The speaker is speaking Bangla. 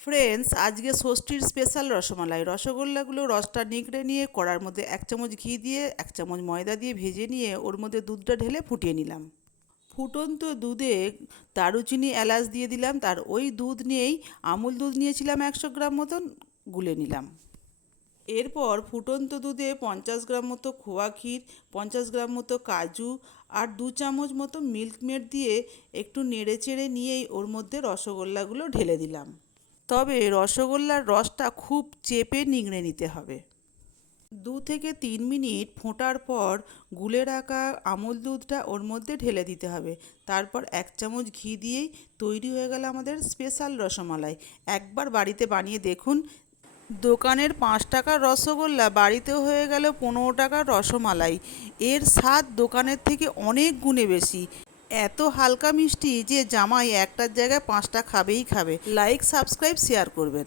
ফ্রেন্ডস, আজকে ষষ্ঠীর স্পেশাল রসমালাই। রসগোল্লাগুলো রসটা নিংড়ে নিয়ে কড়ার মধ্যে 1 চামচ ঘি দিয়ে 1 চামচ ময়দা দিয়ে ভেজে নিয়ে ওর মধ্যে দুধটা ঢেলে ফুটিয়ে নিলাম। ফুটন্ত দুধে দারুচিনি এলাচ দিয়ে দিলাম। তার ওই দুধ নিয়েই আমুল দুধ নিয়েছিলাম 100 গ্রাম মতন, গুলে নিলাম। এরপর ফুটন্ত দুধে 50 গ্রাম মতো খোয়া ক্ষীর, 50 গ্রাম মতো কাজু আর 2 চামচ মতো মিল্ক মেড দিয়ে একটু নেড়ে চেড়ে নিয়েই ওর মধ্যে রসগোল্লাগুলো ঢেলে দিলাম। তবে রসগোল্লার রসটা খুব চেপে নিংড়ে নিতে হবে। 2 থেকে 3 মিনিট ফোটার পর গুলে রাখা আমুল দুধটা ওর মধ্যে ঢেলে দিতে হবে। তারপর 1 চামচ ঘি দিয়েই তৈরি হয়ে গেল আমাদের স্পেশাল রসমালাই। একবার বাড়িতে বানিয়ে দেখুন। দোকানের 5 টাকার রসগোল্লা বাড়িতেও হয়ে গেল 15 টাকার রসমালাই। এর স্বাদ দোকানের থেকে অনেক গুণে বেশি। এত হালকা মিষ্টি যে জামাই একটার জায়গায় 5টা খাবেই খাবে। লাইক, সাবস্ক্রাইব, শেয়ার করবেন।